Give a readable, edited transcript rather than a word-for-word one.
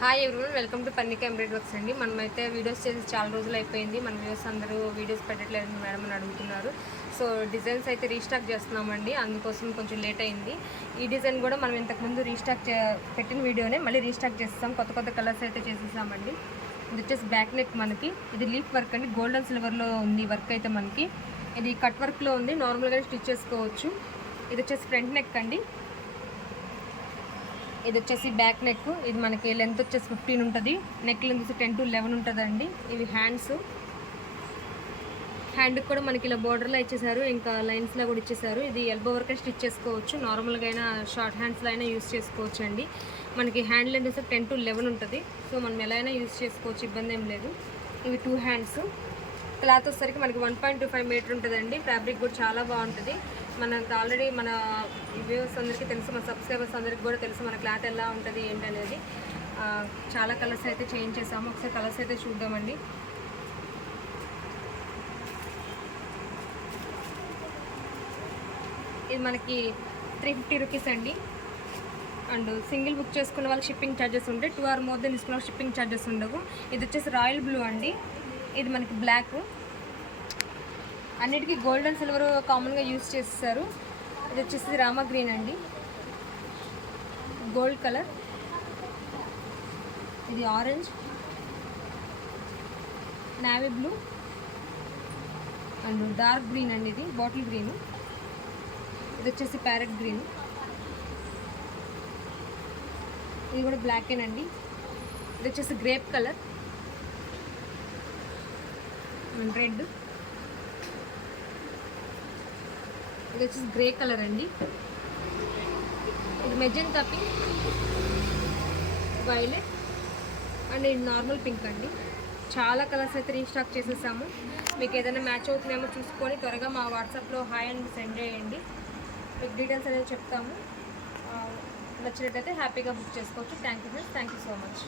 Hi everyone, welcome to Parnika embroidery works అండి. మనమైతే videos చేసి చాలా రోజులు అయిపోయింది. మన వ్యూవర్స్ అందరూ వీడియోస్ పెట్టట్లేదు మేడం అని అడుగుతున్నారు. సో డిజైన్స్ అయితే రీస్టాక్ చేస్తున్నామండి, అందుకోసం కొంచెం లేట్ అయింది. ఈ డిజైన్ కూడా మనం ఇంతకుముందు పెట్టిన వీడియోనే మళ్ళీ రీస్టాక్ చేస్తాం. కొత్త కొత్త కలర్స్ అయితే చేసేసామండి. ఇది వచ్చేసి బ్యాక్ నెక్, మనకి ఇది లీఫ్ వర్క్ అండి. గోల్డ్ అండ్ సిల్వర్లో ఉంది వర్క్ అయితే. మనకి ఇది కట్ వర్క్లో ఉంది, నార్మల్గా స్టిచ్ చేసుకోవచ్చు. ఇది వచ్చేసి ఫ్రంట్ నెక్ అండి. ఇది వచ్చేసి బ్యాక్ నెక్. ఇది మనకి లెంత్ వచ్చేసి 15 ఉంటుంది, నెక్ లెంత్ 10 to 11 ఉంటుందండి. ఇవి హ్యాండ్కి కూడా మనకి ఇలా బోర్డర్లో ఇచ్చేసారు, ఇంకా లైన్స్లో కూడా ఇచ్చేసారు. ఇది ఎల్బో వరకు స్టిచ్ చేసుకోవచ్చు, నార్మల్గా అయినా షార్ట్ హ్యాండ్స్లో అయినా యూస్ చేసుకోవచ్చు అండి. మనకి హ్యాండ్ లెంత్ వచ్చి 10 to 11 ఉంటుంది. సో మనం ఎలా అయినా యూస్ చేసుకోవచ్చు, ఇబ్బంది ఏం లేదు. ఇవి 2 హ్యాండ్స్. క్లాత్ వచ్చేసరికి మనకి 1.25 మీటర్ ఉంటుందండి. ఫ్యాబ్రిక్ కూడా చాలా బాగుంటుంది. మనకు ఆల్రెడీ మన వ్యూవర్స్ అందరికీ తెలుసు, మన సబ్స్క్రైబర్స్ అందరికీ కూడా తెలుసు మన క్లాత్ ఎలా ఉంటుంది ఏంటనేది. చాలా కలర్స్ అయితే చేంజ్ చేసాము. ఒకసారి కలర్స్ అయితే చూద్దామండి. ఇది మనకి 350 రూపీస్ అండి. అండ్ సింగిల్ బుక్ చేసుకున్న వాళ్ళకి షిప్పింగ్ ఛార్జెస్ ఉంటాయి. 2 or more తీసుకున్న వాళ్ళకి షిప్పింగ్ ఛార్జెస్ ఉండవు. ఇది వచ్చేసి రాయల్ బ్లూ అండి. ఇది మనకి బ్లాక్. అన్నిటికీ గోల్డ్ అండ్ సిల్వర్ కామన్గా యూజ్ చేస్తారు. ఇది వచ్చేసి రామా గ్రీన్ అండి, గోల్డ్ కలర్. ఇది orange, navy blue and dark green అండి. ఇది బాటిల్ గ్రీన్. ఇది వచ్చేసి ప్యారెట్ గ్రీన్. ఇది కూడా బ్లాకేనండి. ఇది వచ్చేసి గ్రేప్ కలర్ అండ్ రెడ్. ఇది వచ్చేసి గ్రే కలర్ అండి. ఇది మెజెంటా పింక్, వైలెట్ అండ్ ఇది నార్మల్ పింక్ అండి. చాలా కలర్స్ అయితే రీస్టాక్ చేసేసాము. మీకు ఏదైనా మ్యాచ్ అవుతుందేమో చూసుకొని త్వరగా మా వాట్సాప్లో హాయ్ అని సెండ్ చేయండి. మీకు డీటెయిల్స్ అనేది చెప్తాము. నచ్చినట్టయితే హ్యాపీగా బుక్ చేసుకోవచ్చు. Thank you friends, thank you so much.